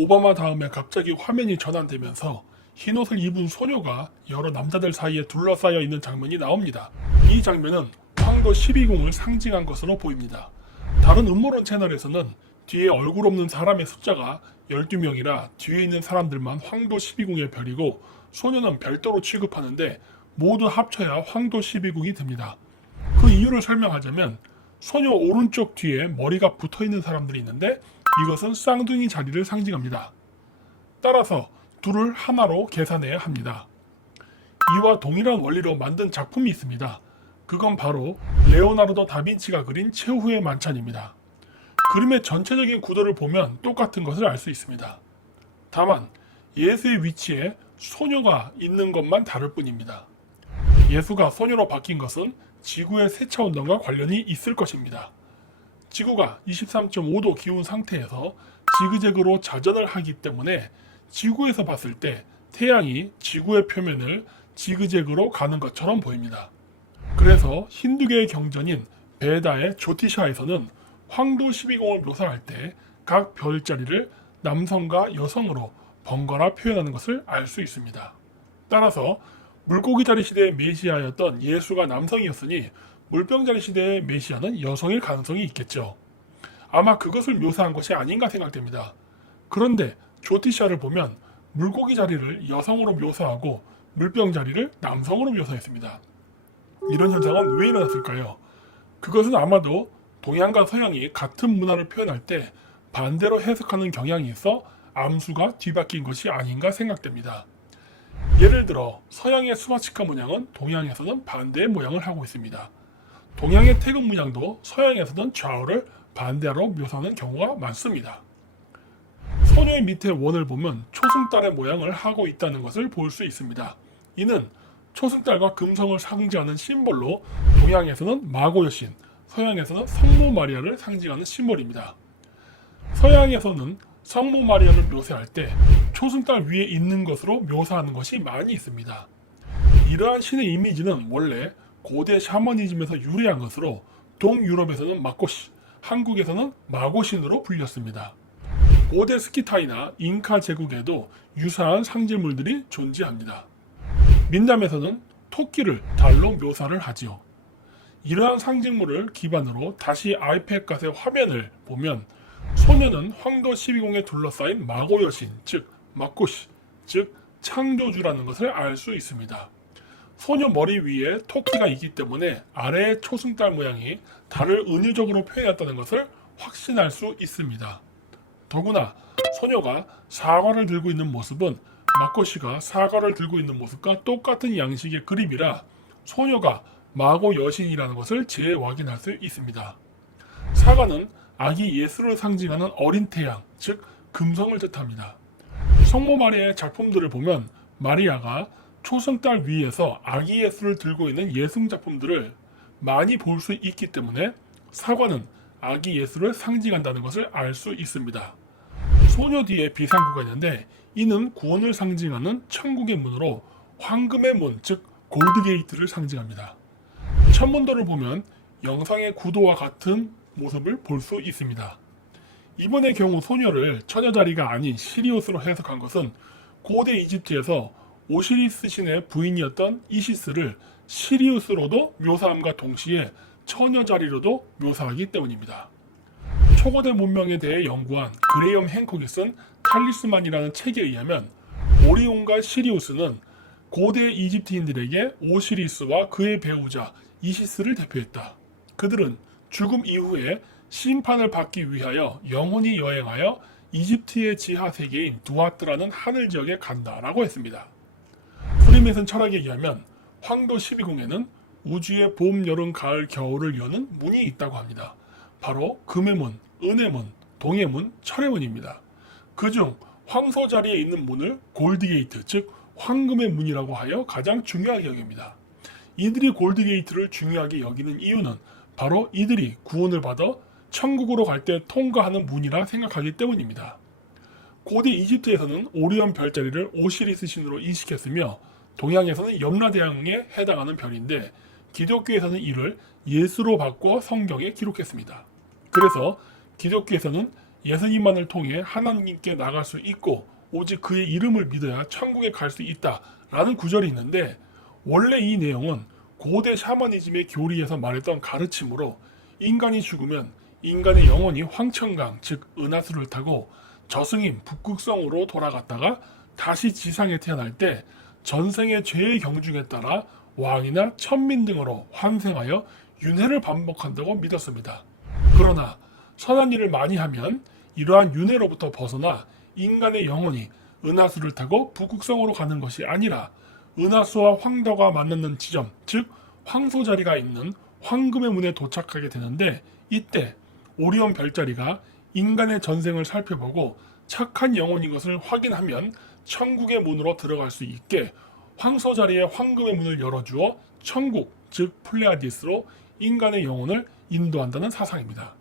오바마 다음에 갑자기 화면이 전환되면서 흰옷을 입은 소녀가 여러 남자들 사이에 둘러싸여 있는 장면이 나옵니다. 이 장면은 황도 12궁을 상징한 것으로 보입니다. 다른 음모론 채널에서는 뒤에 얼굴 없는 사람의 숫자가 12명이라 뒤에 있는 사람들만 황도 12궁의 별이고 소녀는 별도로 취급하는데 모두 합쳐야 황도 12궁이 됩니다. 그 이유를 설명하자면 소녀 오른쪽 뒤에 머리가 붙어있는 사람들이 있는데 이것은 쌍둥이 자리를 상징합니다. 따라서 둘을 하나로 계산해야 합니다. 이와 동일한 원리로 만든 작품이 있습니다. 그건 바로 레오나르도 다빈치가 그린 최후의 만찬입니다. 그림의 전체적인 구도를 보면 똑같은 것을 알 수 있습니다. 다만 예수의 위치에 소녀가 있는 것만 다를 뿐입니다. 예수가 소녀로 바뀐 것은 지구의 세차운동과 관련이 있을 것입니다. 지구가 23.5도 기온 상태에서 지그재그로 자전을 하기 때문에 지구에서 봤을 때 태양이 지구의 표면을 지그재그로 가는 것처럼 보입니다. 그래서 힌두교의 경전인 베다의 조티샤에서는 황도 12궁을 묘사할 때 각 별자리를 남성과 여성으로 번갈아 표현하는 것을 알 수 있습니다. 따라서 물고기 자리 시대의 메시아였던 예수가 남성이었으니 물병 자리 시대의 메시아는 여성일 가능성이 있겠죠. 아마 그것을 묘사한 것이 아닌가 생각됩니다. 그런데 조티샤를 보면 물고기 자리를 여성으로 묘사하고 물병 자리를 남성으로 묘사했습니다. 이런 현상은 왜 일어났을까요? 그것은 아마도 동양과 서양이 같은 문화를 표현할 때 반대로 해석하는 경향이 있어 암수가 뒤바뀐 것이 아닌가 생각됩니다. 예를 들어 서양의 스와치카 문양은 동양에서는 반대의 모양을 하고 있습니다. 동양의 태극 문양도 서양에서는 좌우를 반대로 묘사하는 경우가 많습니다. 소녀의 밑에 원을 보면 초승달의 모양을 하고 있다는 것을 볼 수 있습니다. 이는 초승달과 금성을 상징하는 심볼로 동양에서는 마고 여신, 서양에서는 성모 마리아를 상징하는 심볼입니다. 서양에서는 성모 마리아를 묘사할 때 초승달 위에 있는 것으로 묘사하는 것이 많이 있습니다. 이러한 신의 이미지는 원래 고대 샤머니즘에서 유래한 것으로 동유럽에서는 마코시, 한국에서는 마고신으로 불렸습니다. 고대 스키타이나 잉카 제국에도 유사한 상징물들이 존재합니다. 민담에서는 토끼를 달로 묘사를 하지요. 이러한 상징물을 기반으로 다시 아이패드의 화면을 보면 소녀는 황도 12궁에 둘러싸인 마고 여신, 즉 마코시, 즉 창조주라는 것을 알 수 있습니다. 소녀 머리 위에 토끼가 있기 때문에 아래의 초승달 모양이 달을 은유적으로 표현했다는 것을 확신할 수 있습니다. 더구나 소녀가 사과를 들고 있는 모습은 마코시가 사과를 들고 있는 모습과 똑같은 양식의 그림이라 소녀가 마고 여신이라는 것을 재확인할 수 있습니다. 사과는 아기 예수를 상징하는 어린 태양, 즉 금성을 뜻합니다. 성모 마리아의 작품들을 보면 마리아가 초승달 위에서 아기 예수를 들고 있는 예술 작품들을 많이 볼 수 있기 때문에 사과는 아기 예수를 상징한다는 것을 알 수 있습니다. 소녀 뒤에 비상구가 있는데 이는 구원을 상징하는 천국의 문으로 황금의 문, 즉 골드게이트를 상징합니다. 천문도를 보면 영상의 구도와 같은 모습을 볼 수 있습니다. 이번의 경우 소녀를 처녀 자리가 아닌 시리우스로 해석한 것은 고대 이집트에서 오시리스 신의 부인이었던 이시스를 시리우스로도 묘사함과 동시에 처녀 자리로도 묘사하기 때문입니다. 초고대 문명에 대해 연구한 그레이엄 행콕이 쓴 탈리스만이라는 책에 의하면 오리온과 시리우스는 고대 이집트인들에게 오시리스와 그의 배우자 이시스를 대표했다. 그들은 죽음 이후에 심판을 받기 위하여 영원히 여행하여 이집트의 지하 세계인 두아트라는 하늘 지역에 간다라고 했습니다. 프리메슨 철학에 의하면 황도 12궁에는 우주의 봄, 여름, 가을, 겨울을 여는 문이 있다고 합니다. 바로 금의 문, 은의 문, 동의 문, 철의 문입니다. 그중 황소 자리에 있는 문을 골드게이트, 즉 황금의 문이라고 하여 가장 중요하게 여깁니다. 이들이 골드게이트를 중요하게 여기는 이유는 바로 이들이 구원을 받아 천국으로 갈 때 통과하는 문이라 생각하기 때문입니다. 고대 이집트에서는 오리온 별자리를 오시리스 신으로 인식했으며 동양에서는 염라대왕에 해당하는 별인데 기독교에서는 이를 예수로 바꿔 성경에 기록했습니다. 그래서 기독교에서는 예수님만을 통해 하나님께 나갈 수 있고 오직 그의 이름을 믿어야 천국에 갈 수 있다라는 구절이 있는데, 원래 이 내용은 고대 샤머니즘의 교리에서 말했던 가르침으로 인간이 죽으면 인간의 영혼이 황천강, 즉 은하수를 타고 저승인 북극성으로 돌아갔다가 다시 지상에 태어날 때 전생의 죄의 경중에 따라 왕이나 천민 등으로 환생하여 윤회를 반복한다고 믿었습니다. 그러나 선한 일을 많이 하면 이러한 윤회로부터 벗어나 인간의 영혼이 은하수를 타고 북극성으로 가는 것이 아니라 은하수와 황도가 만나는 지점, 즉 황소자리가 있는 황금의 문에 도착하게 되는데, 이때 오리온 별자리가 인간의 전생을 살펴보고 착한 영혼인 것을 확인하면 천국의 문으로 들어갈 수 있게 황소자리에 황금의 문을 열어주어 천국, 즉 플레아디스로 인간의 영혼을 인도한다는 사상입니다.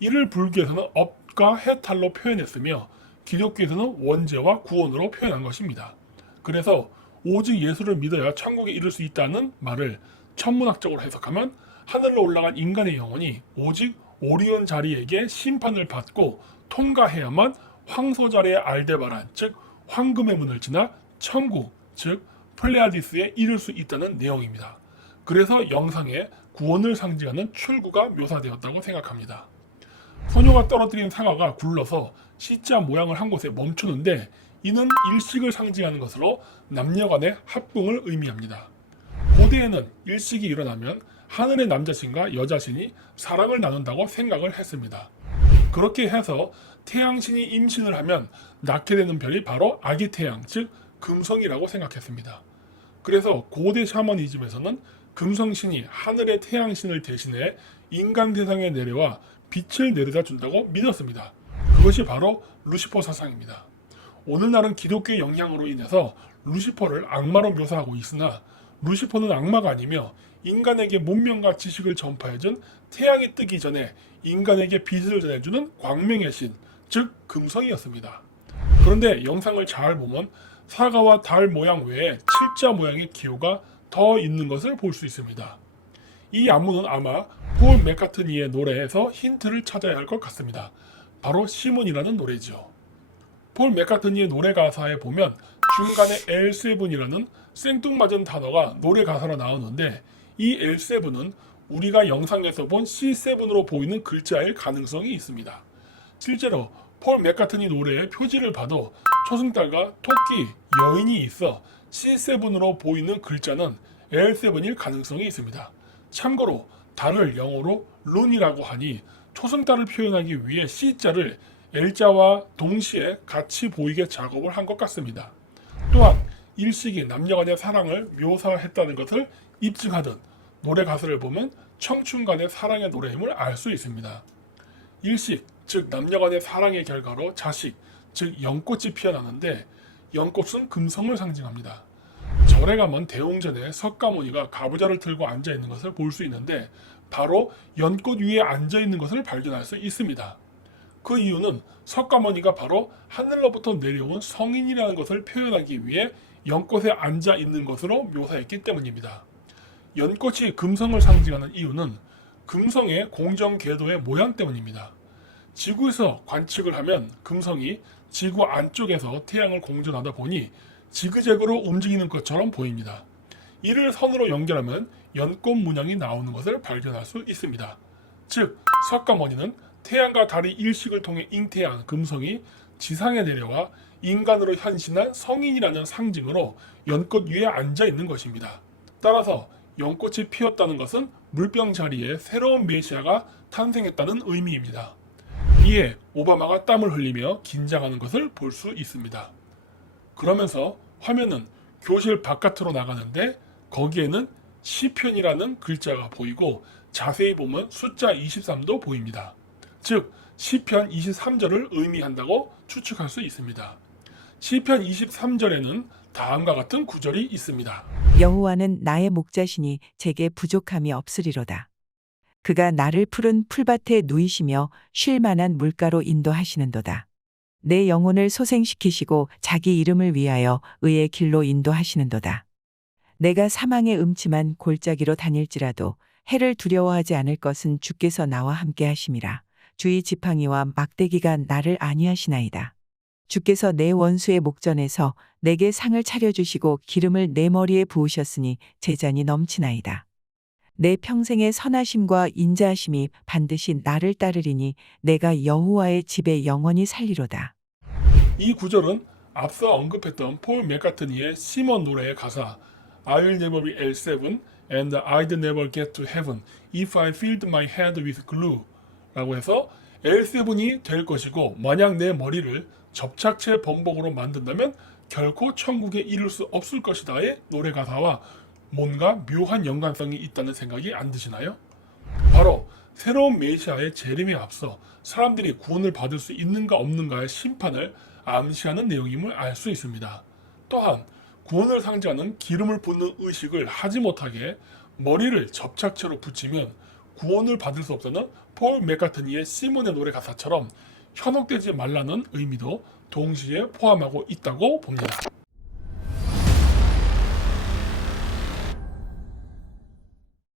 이를 불교에서는 업과 해탈로 표현했으며 기독교에서는 원죄와 구원으로 표현한 것입니다. 그래서 오직 예수를 믿어야 천국에 이를 수 있다는 말을 천문학적으로 해석하면 하늘로 올라간 인간의 영혼이 오직 오리온 자리에게 심판을 받고 통과해야만 황소자리의 알데바란, 즉 황금의 문을 지나 천국, 즉 플레아디스에 이를 수 있다는 내용입니다. 그래서 영상에 구원을 상징하는 출구가 묘사되었다고 생각합니다. 소녀가 떨어뜨린 사과가 굴러서 C자 모양을 한 곳에 멈추는데, 이는 일식을 상징하는 것으로 남녀 간의 합궁을 의미합니다. 고대에는 일식이 일어나면 하늘의 남자신과 여자신이 사랑을 나눈다고 생각을 했습니다. 그렇게 해서 태양신이 임신을 하면 낳게 되는 별이 바로 아기 태양, 즉 금성이라고 생각했습니다. 그래서 고대 샤머니즘에서는 금성신이 하늘의 태양신을 대신해 인간 세상에 내려와 빛을 내려다 준다고 믿었습니다. 그것이 바로 루시퍼 사상입니다. 오늘날은 기독교의 영향으로 인해서 루시퍼를 악마로 묘사하고 있으나, 루시퍼는 악마가 아니며 인간에게 문명과 지식을 전파해준 태양이 뜨기 전에 인간에게 빛을 전해주는 광명의 신, 즉 금성이었습니다. 그런데 영상을 잘 보면 사과와 달 모양 외에 칠자 모양의 기호가 더 있는 것을 볼 수 있습니다. 이 안무는 아마 폴 맥카트니의 노래에서 힌트를 찾아야 할 것 같습니다. 바로 시몬이라는 노래죠. 폴 맥카트니의 노래 가사에 보면 중간에 L7이라는 생뚱맞은 단어가 노래 가사로 나오는데, 이 L7은 우리가 영상에서 본 C7으로 보이는 글자일 가능성이 있습니다. 실제로 폴 맥카트니 노래의 표지를 봐도 초승달과 토끼, 여인이 있어 C7으로 보이는 글자는 L7일 가능성이 있습니다. 참고로 달을 영어로 룬이라고 하니 초승달을 표현하기 위해 C자를 L자와 동시에 같이 보이게 작업을 한 것 같습니다. 또한 일식이 남녀간의 사랑을 묘사했다는 것을 입증하듯 노래 가사를 보면 청춘 간의 사랑의 노래임을 알 수 있습니다. 일식, 즉 남녀간의 사랑의 결과로 자식, 즉 연꽃이 피어나는데, 연꽃은 금성을 상징합니다. 절에 가면 대웅전에 석가모니가 가부좌를 들고 앉아있는 것을 볼 수 있는데, 바로 연꽃 위에 앉아있는 것을 발견할 수 있습니다. 그 이유는 석가모니가 바로 하늘로부터 내려온 성인이라는 것을 표현하기 위해 연꽃에 앉아 있는 것으로 묘사했기 때문입니다. 연꽃이 금성을 상징하는 이유는 금성의 공정 궤도의 모양 때문입니다. 지구에서 관측을 하면 금성이 지구 안쪽에서 태양을 공전하다 보니 지그재그로 움직이는 것처럼 보입니다. 이를 선으로 연결하면 연꽃 문양이 나오는 것을 발견할 수 있습니다. 즉, 석가모니는 태양과 달의 일식을 통해 잉태한 금성이 지상에 내려와 인간으로 현신한 성인이라는 상징으로 연꽃 위에 앉아 있는 것입니다. 따라서 연꽃이 피었다는 것은 물병 자리에 새로운 메시아가 탄생했다는 의미입니다. 이에 오바마가 땀을 흘리며 긴장하는 것을 볼 수 있습니다. 그러면서 화면은 교실 바깥으로 나가는데, 거기에는 시편이라는 글자가 보이고 자세히 보면 숫자 23도 보입니다. 즉 시편 23절을 의미한다고 추측할 수 있습니다. 시편 23절에는 다음과 같은 구절이 있습니다. 여호와는 나의 목자시니 제게 부족함이 없으리로다. 그가 나를 푸른 풀밭에 누이시며 쉴 만한 물가로 인도하시는도다. 내 영혼을 소생시키시고 자기 이름을 위하여 의의 길로 인도하시는도다. 내가 사망의 음침한 골짜기로 다닐지라도 해를 두려워하지 않을 것은 주께서 나와 함께 하심이라. 주의 지팡이와 막대기가 나를 안위하시나이다. 주께서 내 원수의 목전에서 내게 상을 차려주시고 기름을 내 머리에 부으셨으니 제 잔이 넘치나이다. 내 평생의 선하심과 인자하심이 반드시 나를 따르리니 내가 여호와의 집에 영원히 살리로다. 이 구절은 앞서 언급했던 폴 맥카트니의 시몬 노래의 가사 I'll never be L7 and I'd never get to heaven if I filled my head with glue 라고 해서 L7이 될 것이고 만약 내 머리를 접착제 범벅으로 만든다면 결코 천국에 이를 수 없을 것이다의 노래 가사와 뭔가 묘한 연관성이 있다는 생각이 안 드시나요? 바로 새로운 메시아의 재림에 앞서 사람들이 구원을 받을 수 있는가 없는가의 심판을 암시하는 내용임을 알 수 있습니다. 또한 구원을 상징하는 기름을 붓는 의식을 하지 못하게 머리를 접착제로 붙이면 구원을 받을 수 없다는 폴 맥카트니의 시몬의 노래 가사처럼 현혹되지 말라는 의미도 동시에 포함하고 있다고 봅니다.